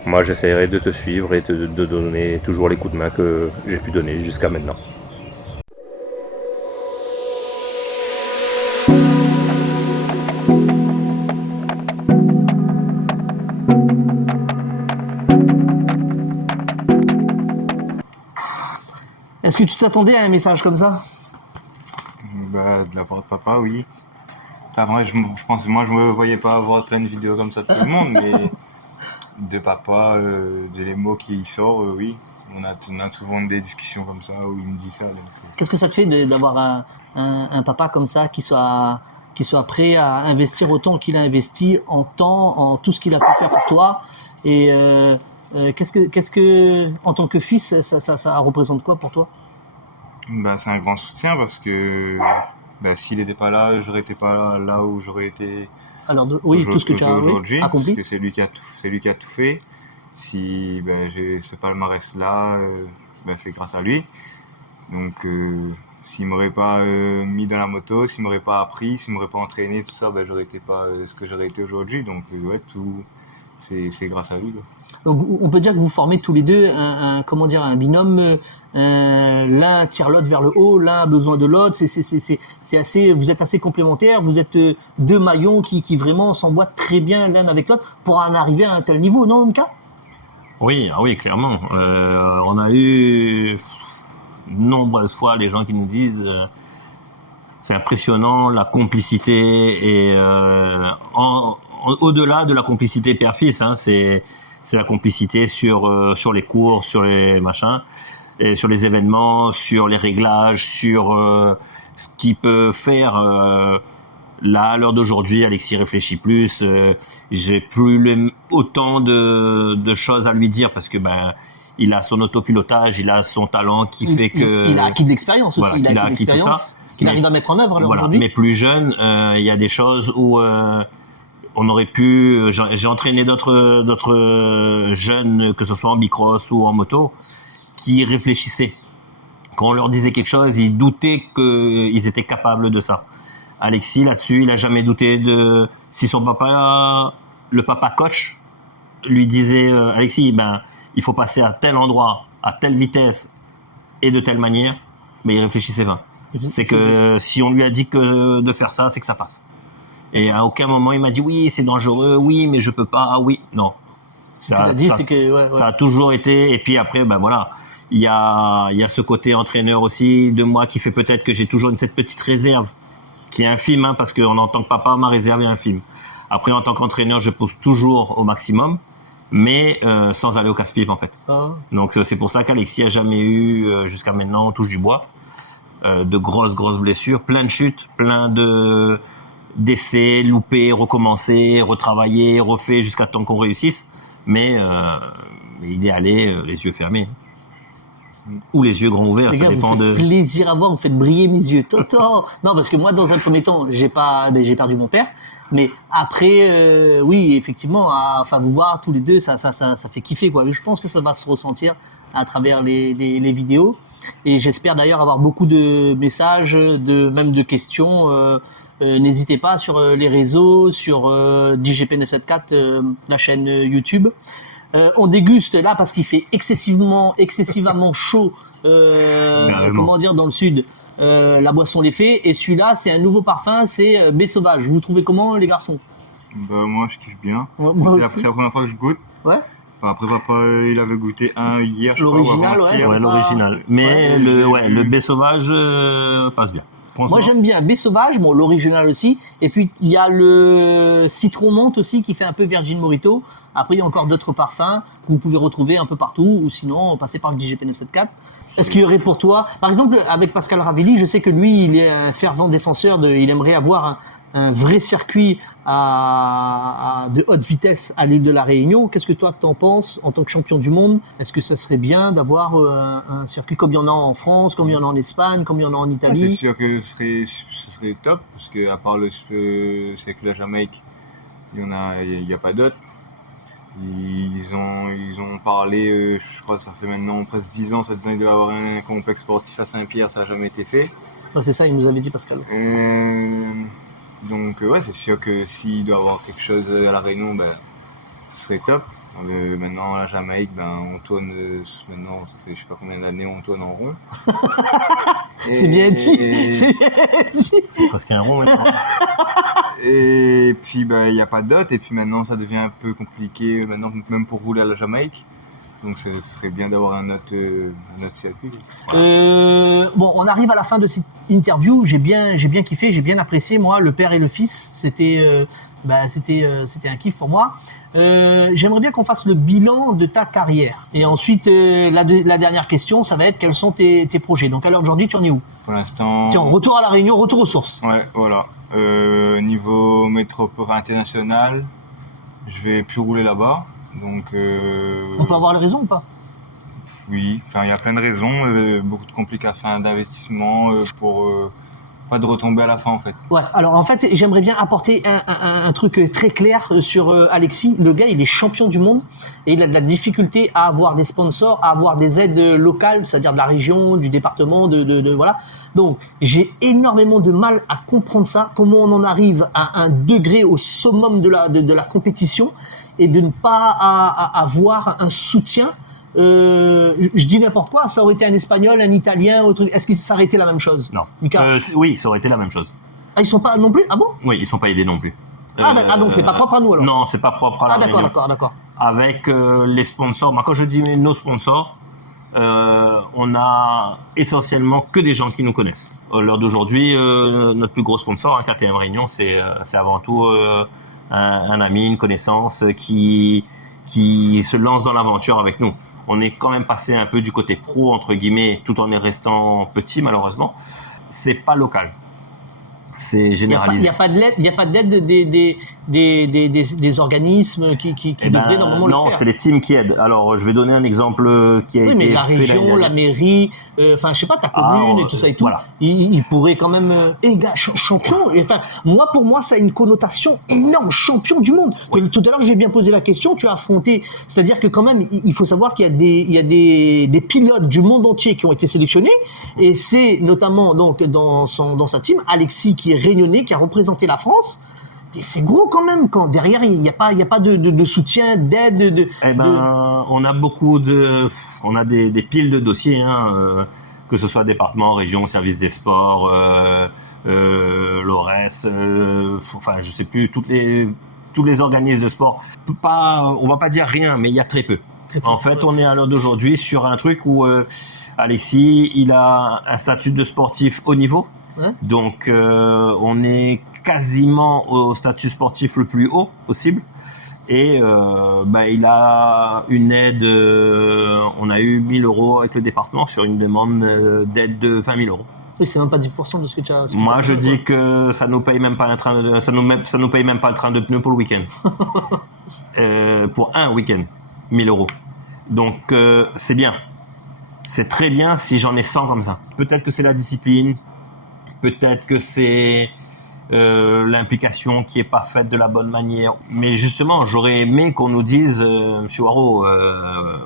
moi j'essaierai de te suivre et de donner toujours les coups de main que j'ai pu donner jusqu'à maintenant. Est-ce que tu t'attendais à un message comme ça? Bah, de la part de papa, oui. Enfin, vrai, je pense, moi, je me voyais pas avoir plein de vidéos comme ça de tout le monde, mais de papa, de les mots qui sortent, oui. On a souvent des discussions comme ça où il me dit ça. Donc, Qu'est-ce que ça te fait d'avoir un papa comme ça qui soit prêt à investir autant qu'il a investi en temps, en tout ce qu'il a pu faire pour toi? Et qu'est-ce que, en tant que fils, ça représente quoi pour toi? bah, c'est un grand soutien parce que bah, s'il n'était pas là, j'aurais été pas là où j'aurais été Alors, oui, tout ce que tu as aujourd'hui. accompli. Parce que c'est lui qui a tout fait. Si bah, j'ai ce palmarès-là, bah, c'est grâce à lui. Donc, s'il m'aurait pas mis dans la moto, s'il m'aurait pas appris, s'il m'aurait pas entraîné, tout ça, bah, j'aurais été pas ce que j'aurais été aujourd'hui. Donc, ouais, tout, c'est grâce à lui, quoi. Donc, on peut dire que vous formez tous les deux comment dire, un binôme. L'un tire l'autre vers le haut, l'un a besoin de l'autre. C'est assez, vous êtes assez complémentaires. Vous êtes deux maillons qui vraiment s'emboîtent très bien l'un avec l'autre pour en arriver à un tel niveau, non, Mika? Oui, ah oui, clairement. On a eu nombreuses fois les gens qui nous disent c'est impressionnant la complicité et au-delà de la complicité père-fils, hein, c'est la complicité sur les cours, sur les machins, et sur les événements, sur les réglages, sur ce qui peut faire. Là, à l'heure d'aujourd'hui, Alexis réfléchit plus. J'ai plus autant de choses à lui dire parce que il a son autopilotage, il a son talent qui fait que il a acquis de l'expérience aussi. Voilà, il qu'il a a acquis de acquis tout ça. l'expérience qu'il arrive à mettre en œuvre alors Voilà. aujourd'hui. Mais plus jeune, il y a des choses où on aurait pu. J'ai entraîné d'autres jeunes, que ce soit en bicross ou en moto, qui réfléchissaient. Quand on leur disait quelque chose, ils doutaient qu'ils étaient capables de ça. Alexis, là-dessus, il n'a jamais douté de... Si son papa, le papa coach, lui disait Alexis, il faut passer à tel endroit, à telle vitesse et de telle manière, mais il réfléchissait pas. C'est que si on lui a dit que de faire ça, c'est que ça passe. Et à aucun moment, il m'a dit oui, c'est dangereux, oui, mais je peux pas, ah oui, non. Tu l'as dit, c'est que... Ouais. Ça a toujours été, et puis après, voilà... Il y a ce côté entraîneur aussi de moi qui fait peut-être que j'ai toujours cette petite réserve qui est infime, hein, parce qu'en tant que papa, ma réserve est infime. Après, en tant qu'entraîneur, je pousse toujours au maximum, mais sans aller au casse-pipe, en fait. Ah. Donc, c'est pour ça qu'Alexis a jamais eu, jusqu'à maintenant, on touche du bois, de grosses blessures, plein de chutes, plein d'essais, loupés, recommencer, retravailler, refait jusqu'à temps qu'on réussisse. Mais il est allé les yeux fermés. Ou les yeux grands ouverts, Les ça gars, dépend vous faites plaisir à voir, vous faites briller mes yeux. Toto. Non, parce que moi, dans un premier temps, j'ai perdu mon père. Mais après, oui, effectivement, vous voir tous les deux, ça fait kiffer, quoi. Je pense que ça va se ressentir à travers les vidéos. Et j'espère d'ailleurs avoir beaucoup de messages, même de questions. N'hésitez pas sur les réseaux, sur DJP 974, la chaîne YouTube. On déguste là parce qu'il fait excessivement chaud, comment dire, dans le sud. La boisson l'est fait, et celui-là c'est un nouveau parfum, c'est baie sauvage. Vous trouvez comment, les garçons? Moi je kiffe bien. Moi aussi. C'est la première fois que je goûte. Ouais. Après papa il avait goûté un hier, je L'original, crois. ouais. Ouais, l'original. Mais le baie sauvage passe bien. Moi j'aime bien baie sauvage, bon, l'original aussi. Et puis il y a le citron menthe aussi qui fait un peu Virgin Mojito. Après il y a encore d'autres parfums que vous pouvez retrouver un peu partout, ou sinon passer par le DJP 974. Est-ce qu'il y aurait pour toi, par exemple avec Pascal Ravelli, je sais que lui il est un fervent défenseur il aimerait avoir un vrai circuit de haute vitesse à l'île de la Réunion. Qu'est-ce que toi t'en penses en tant que champion du monde? Est-ce que ça serait bien d'avoir un circuit comme il y en a en France, comme il y en a en Espagne, comme il y en a en Italie? C'est sûr que ce serait top, parce qu'à part c'est que la Jamaïque, il n'y a pas d'autre. Ils ont parlé, je crois que ça fait maintenant presque 10 ans, ça disant qu'il devait avoir un complexe sportif à Saint-Pierre, ça n'a jamais été fait. Oh, c'est ça, il nous avait dit Pascal. Donc ouais, c'est sûr que s'il doit avoir quelque chose à la Réunion, ce serait top. Maintenant la Jamaïque, on tourne maintenant, ça fait je sais pas combien d'années on tourne en rond. C'est bien dit. C'est bien dit. Presque un rond maintenant. Et puis il n'y a pas d'autre, et puis maintenant ça devient un peu compliqué maintenant, même pour rouler à la Jamaïque. Donc ce serait bien d'avoir un autre circuit. Bon, on arrive à la fin de cette interview. J'ai bien kiffé, j'ai bien apprécié. Moi, le père et le fils, c'était un kiff pour moi. J'aimerais bien qu'on fasse le bilan de ta carrière. Et ensuite, la dernière question, ça va être quels sont tes projets. Donc à l'heure d'aujourd'hui, tu en es où? Pour l'instant. Tiens, retour à la Réunion, retour aux sources. Ouais, voilà. Niveau métropole international, je vais plus rouler là-bas. Donc, On peut avoir les raisons ou pas? oui, enfin, il y a plein de raisons, beaucoup de complications d'investissement pour pas de retomber à la fin en fait. Ouais, alors en fait, j'aimerais bien apporter un truc très clair sur Alexis. Le gars, il est champion du monde et il a de la difficulté à avoir des sponsors, à avoir des aides locales, c'est-à-dire de la région, du département, voilà. Donc, j'ai énormément de mal à comprendre ça, comment on en arrive à un degré au summum de la compétition et de ne pas avoir un soutien. Je dis n'importe quoi, ça aurait été un espagnol, un italien, autre... est-ce que ça aurait été la même chose? Non. Mika Oui, ça aurait été la même chose. Ah, ils sont pas non plus? Ah bon? Oui, ils sont pas aidés non plus. Donc c'est pas propre à nous alors? Non, c'est pas propre à la Réunion. D'accord. Avec les sponsors, moi quand je dis nos sponsors, on a essentiellement que des gens qui nous connaissent. À l'heure d'aujourd'hui, notre plus gros sponsor, KTM Réunion, c'est avant tout un ami, une connaissance qui se lance dans l'aventure avec nous. On est quand même passé un peu du côté pro, entre guillemets, tout en restant petit, malheureusement. C'est pas local. C'est généralisé. Il n'y a pas d'aide des organismes qui devraient normalement le faire. Non, c'est les teams qui aident. Alors, je vais donner un exemple qui a été fait. Oui, mais la région, la mairie, enfin, je sais pas, ta commune et tout ça et tout. Voilà. Il pourrait quand même, gars, champion. Enfin, pour moi, ça a une connotation énorme, champion du monde. Oui. Tout à l'heure, j'ai bien posé la question, tu as affronté. C'est-à-dire que quand même, il faut savoir qu'il y a des pilotes du monde entier qui ont été sélectionnés. Et c'est notamment, donc, dans sa team, Alexis qui est réunionnais, qui a représenté la France. Et c'est gros quand même, quand derrière il n'y a pas de soutien, d'aide. On a des piles de dossiers, que ce soit département, région, service des sports, l'ORES, enfin je sais plus, tous les organismes de sport. On va pas dire rien, mais il y a très peu. En fait, on est à l'heure d'aujourd'hui sur un truc où Alexis, il a un statut de sportif haut niveau. Donc on est quasiment au statut sportif le plus haut possible et il a une aide, on a eu 1 000 € avec le département sur une demande d'aide de 20 000 €. Oui, c'est même pas 10% de ce que tu as. Moi je dis que ça nous paye même pas ça nous paye même pas le train de pneus pour le week-end. Pour un week-end, 1 000 €. Donc c'est bien. C'est très bien si j'en ai 100 comme ça. Peut-être que c'est la discipline. Peut-être que c'est l'implication qui est pas faite de la bonne manière. Mais justement, j'aurais aimé qu'on nous dise, Monsieur Waro,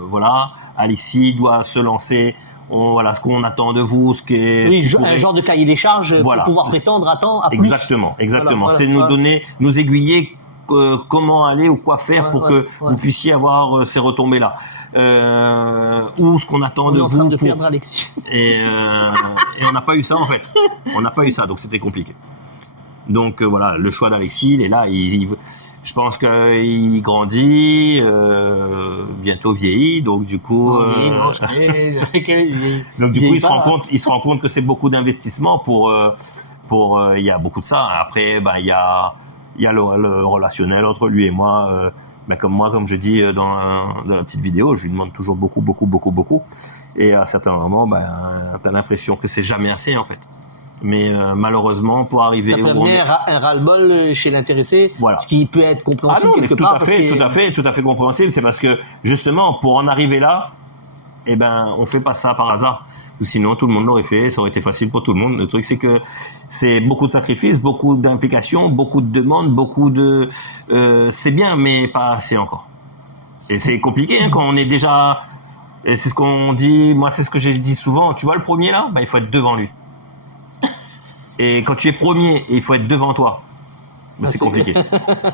voilà, Alexis doit se lancer. Voilà ce qu'on attend de vous, un genre de cahier des charges pour pouvoir prétendre à plus. Exactement. Voilà, c'est nous aiguiller comment aller ou quoi faire pour que vous puissiez avoir ces retombées-là. Ou ce qu'on attend de vous. On est en train de perdre Alexis. Et on n'a pas eu ça en fait. On n'a pas eu ça, donc c'était compliqué. Donc voilà, le choix d'Alexis, il est là. Je pense qu'il grandit, bientôt vieillit, donc du coup. Donc du coup, il se rend compte que c'est beaucoup d'investissement pour. Il y a beaucoup de ça. Après, il y a le relationnel entre lui et moi. Comme je dis dans la petite vidéo, je lui demande toujours beaucoup. Et à certains moments, t'as l'impression que c'est jamais assez en fait. Mais malheureusement, pour arriver ça peut amener un ras-le-bol chez l'intéressé, voilà. Ce qui peut être compréhensible quelque part. Tout à fait compréhensible. C'est parce que justement, pour en arriver là, on fait pas ça par hasard. Ou sinon, tout le monde l'aurait fait. Ça aurait été facile pour tout le monde. Le truc, c'est que c'est beaucoup de sacrifices, beaucoup d'implications, beaucoup de demandes, c'est bien, mais pas assez encore. Et c'est compliqué quand on est déjà. Et c'est ce qu'on dit. Moi, c'est ce que j'ai dit souvent. Tu vois, le premier là, il faut être devant lui. Et quand tu es premier et il faut être devant toi, c'est compliqué.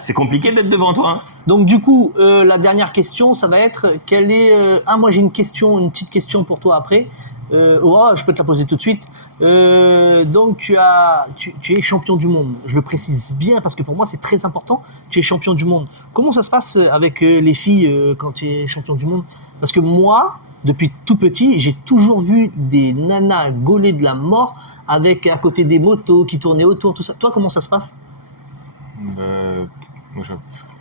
C'est compliqué d'être devant toi. Donc du coup, la dernière question, ça va être quelle est... moi j'ai une petite question pour toi après. Je peux te la poser tout de suite. Donc tu es champion du monde. Je le précise bien parce que pour moi c'est très important. Tu es champion du monde. Comment ça se passe avec les filles quand tu es champion du monde? Parce que moi, depuis tout petit, j'ai toujours vu des nanas gaulées de la mort avec à côté des motos qui tournaient autour, tout ça. Toi, comment ça se passe?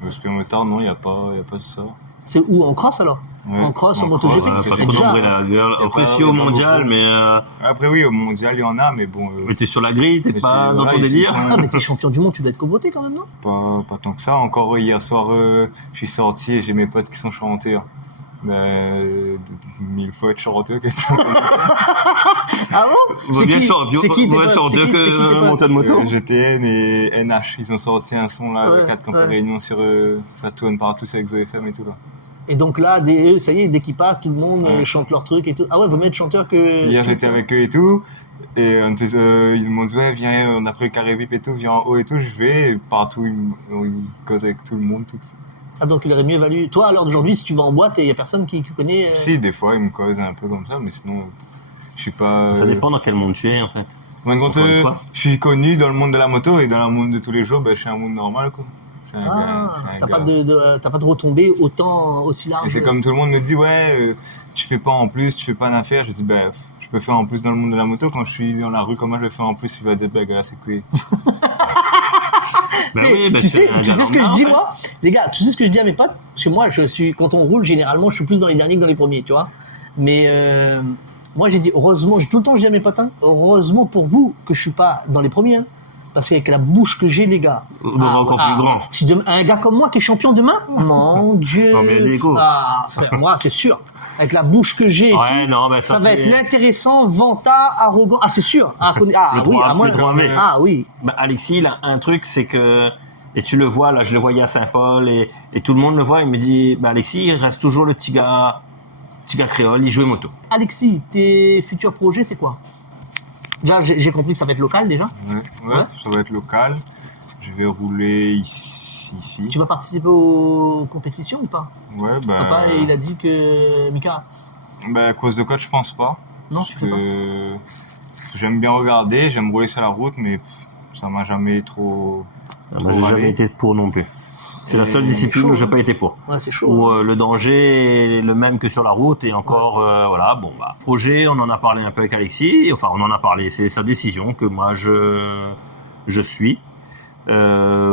Le supermotard, non, il n'y a pas de ça. C'est où? En cross alors? Ouais, En cross, en en MotoGP? cross, Pas Et trop déjà- d'ombre la gueule. y a Après, pas- si y a au pas mondial, beaucoup. mais Après, oui, au mondial, il y en a, mais bon, t'es sur la grille, t'es mais pas c'est- dans voilà, ton ils délire. sont- Ah, mais t'es champion du monde, tu dois être convoité quand même, non? pas tant que ça. Encore hier soir, je suis sorti et j'ai mes potes qui sont chanteurs. Mille fois être chanteur que Ah bon? Vaut bien champion, c'est qui tes vaut potes? chanteur C'est qui tes que potes? monteur de moto. GTN et NH, ils ont sorti un son là, Ouais, 4 ouais. réunions sur ça tourne partout avec Zoé FM et tout là. Et donc là, ça y est, dès qu'ils passent, tout le monde Ouais. chante leur truc et tout. Ah ouais, vaut mieux être chanteur que... Hier j'étais avec eux et tout, et ils m'ont dit ouais viens, on a pris le carré VIP et tout, viens en haut et tout, je vais, et partout ils causent avec tout le monde, tout. Ah donc il aurait mieux valu... Toi, à l'heure d'aujourd'hui, si tu vas en boîte et il n'y a personne qui connaît... Si, des fois ils me causent un peu comme ça, mais sinon je suis pas... Ça dépend dans quel monde tu es en fait. En fin de compte, Encore une fois. je suis connu dans le monde de la moto et dans le monde de tous les jours, je suis un monde normal quoi. Je suis un Ah, gars- je suis un t'as gars. pas de retombées aussi Et larges. c'est comme tout le monde me dit, ouais, tu fais pas en plus, tu fais pas d'affaires. Je dis, je peux faire en plus dans le monde de la moto. Quand je suis dans la rue, comment je vais faire en plus? Il va dire, gars, c'est quoi? Bah oui, bah tu c'est sais, un tu sais gars ce que je lambda, dis en fait. moi? Les gars, tu sais ce que je dis à mes potes? Parce que moi, quand on roule, généralement, je suis plus dans les derniers que dans les premiers, tu vois. Mais moi, j'ai dit, heureusement, tout le temps, je dis à mes potes, hein, heureusement pour vous que je suis pas dans les premiers. Hein. Parce qu'avec la bouche que j'ai, les gars. On devrait encore plus grand. Si un gars comme moi qui est champion demain, mon Dieu. Non, mais Diego. Ah, frère, moi, c'est sûr. Avec la bouche que j'ai, et Ouais, tout, non, bah ça va c'est- être l'intéressant, vantard, arrogant. Ah, c'est sûr. Ah, Le oui, 3A, à moi. le 3V. Ah oui. Bah, Alexis, il a un truc, c'est que, et tu le vois, là, je le voyais à Saint-Paul, et tout le monde le voit, il me dit, bah, Alexis, il reste toujours le petit gars créole, il joue moto. Alexis, tes futurs projets, c'est quoi? Déjà, j'ai compris que ça va être local déjà. Ouais, Ouais. ça va être local. Je vais rouler ici. Tu vas participer aux compétitions ou pas? Ouais, Papa, il a dit que Mika, à cause de quoi, je pense pas. non, Parce tu fais pas. que j'aime bien regarder, j'aime rouler sur la route, mais ça m'a jamais trop. Moi, j'ai jamais été pour non plus. C'est la seule discipline chaud, où j'ai hein. pas été pour. Ouais, c'est chaud. Où le danger est le même que sur la route, et encore, voilà, bon, bah, projet, on en a parlé un peu avec Alexis, enfin, on en a parlé, c'est sa décision que moi, je suis.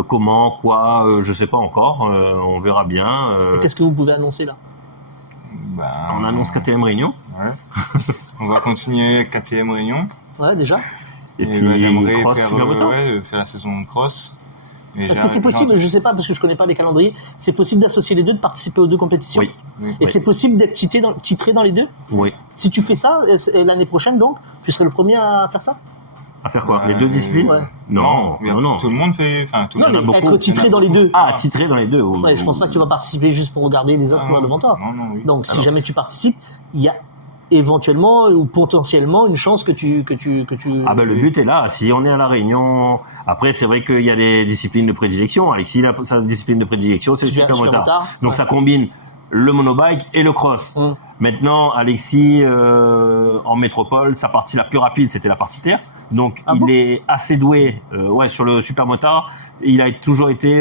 Comment, quoi, je sais pas encore, on verra bien. Et qu'est-ce que vous pouvez annoncer là? On annonce KTM Réunion, Ouais. On va continuer avec KTM Réunion. Ouais, déjà. et puis j'aimerais cross faire, super moto. faire la saison de cross. Et Est-ce que c'est possible, je sais pas parce que je connais pas les calendriers, c'est possible d'associer les deux, de participer aux deux compétitions? Oui. Et c'est possible d'être titré dans les deux? Oui. Si tu fais ça, l'année prochaine donc, tu serais le premier à faire ça? À faire quoi? Les deux disciplines? Ouais. Non, mais non. Tout le monde fait. Enfin, tout le Non, monde. en a mais beaucoup. être titré dans les deux. Ah, titré dans les deux. Ouais, je pense pas que tu vas participer juste pour regarder les autres courir devant toi. Non, oui. Donc, si Alors. jamais tu participes, il y a éventuellement ou potentiellement une chance que tu. Ah ben le but est là, si on est à la Réunion, après c'est vrai qu'il y a des disciplines de prédilection, Alexis il a sa discipline de prédilection c'est le super motard, donc ouais. ça combine le monobike et le cross. Maintenant Alexis en métropole, sa partie la plus rapide c'était la partie terre, donc Ah il bon est assez doué sur le super motard, il a toujours été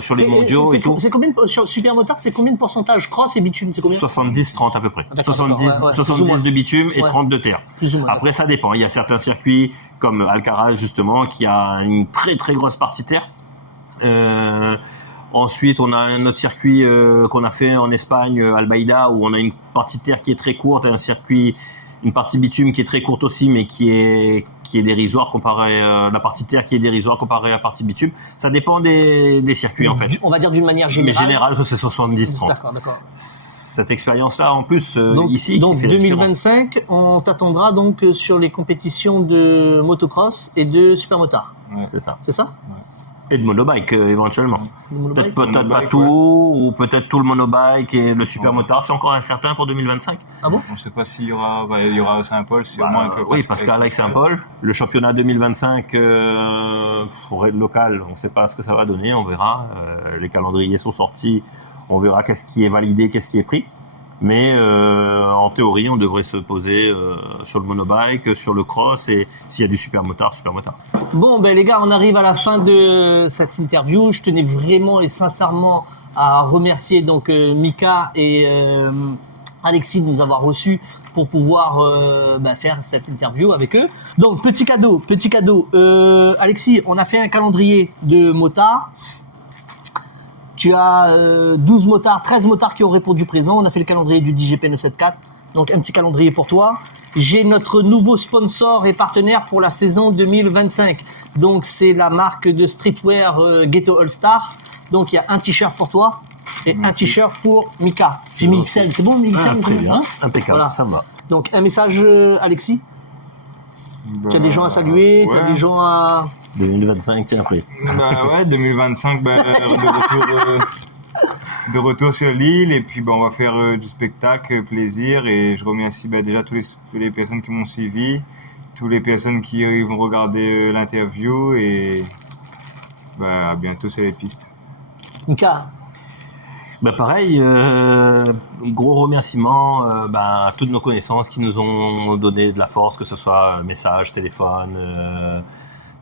sur les mondiaux et tout. C'est combien sur super motard, c'est combien de pourcentage cross et bitume, c'est combien? 70-30 à peu près. Ah, d'accord, 70, d'accord, ouais, ouais. 70 Plus ou moins. de bitume et Ouais. 30 de terre. Plus ou moins. Après, ça dépend. Il y a certains circuits comme Alcaraz, justement, qui a une très très grosse partie terre. Ensuite, on a un autre circuit qu'on a fait en Espagne, Albaida, où on a une partie terre qui est très courte, et un circuit, une partie bitume qui est très courte aussi, mais qui est dérisoire comparé la partie terre qui est dérisoire comparée à la partie bitume. Ça dépend des circuits en fait. On va dire d'une manière Mais générale. général, c'est 70-30. D'accord. Cette expérience-là, en plus, Donc, ici, donc qui fait la différence. 2025, on t'attendra donc sur les compétitions de motocross et de supermotard. C'est ça. C'est ça? Et de monobike, éventuellement. Le monobike Peut-être pas Monobike, tout, ouais. ou peut-être tout le monobike et le super motard, c'est encore incertain pour 2025. Ah bon? On ne sait pas s'il y aura, il y aura Saint-Paul, sûrement Bah, avec oui, parce qu'à Saint-Paul, le championnat 2025 pour être local, on ne sait pas ce que ça va donner, on verra. Les calendriers sont sortis, on verra qu'est-ce qui est validé, qu'est-ce qui est pris. Mais en théorie, on devrait se poser sur le monobike, sur le cross, et s'il y a du super motard. Bon, ben les gars, on arrive à la fin de cette interview. Je tenais vraiment et sincèrement à remercier donc Mika et Alexis de nous avoir reçus pour pouvoir faire cette interview avec eux. Donc, petit cadeau. Alexis, on a fait un calendrier de motards. Tu as 12 motards, 13 motards qui ont répondu présent. On a fait le calendrier du DGP 974. Donc, un petit calendrier pour toi. J'ai notre nouveau sponsor et partenaire pour la saison 2025. Donc, c'est la marque de streetwear Ghetto All Star. Donc, il y a un t-shirt pour toi et un t-shirt pour Mika. J'ai mis XL. C'est bon, XL? Très bien, impeccable, voilà. Ça va. Donc, un message, Alexis? Tu as des gens à saluer, tu as des gens à... 2025, c'est après. Ouais, 2025, de retour sur l'île. Et puis on va faire du spectacle, plaisir. Et je remercie déjà toutes les personnes qui m'ont suivi, toutes les personnes qui vont regarder l'interview. Et à bientôt sur les pistes. Mika? Pareil, gros remerciements à toutes nos connaissances qui nous ont donné de la force, que ce soit messages, téléphone,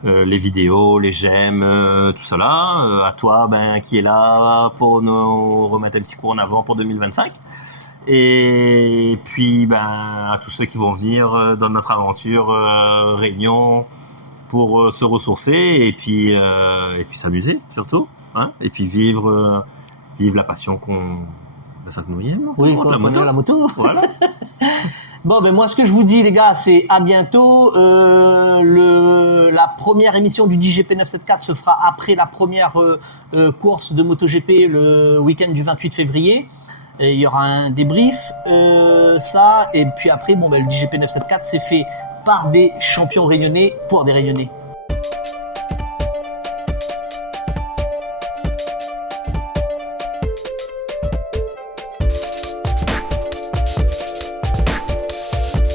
les vidéos, les j'aime, tout cela. À toi qui est là pour nous remettre un petit coup en avant pour 2025. Et puis à tous ceux qui vont venir dans notre aventure Réunion pour se ressourcer et puis s'amuser surtout. Hein, et puis vivre la passion ça que nous y aime. Oui, la moto. Voilà. Bon, moi, ce que je vous dis, les gars, c'est à bientôt. La première émission du DGP 974 se fera après la première course de MotoGP le week-end du 28 février. Et il y aura un débrief, et puis après, le DGP 974, c'est fait par des champions réunionnais pour des Réunionnais.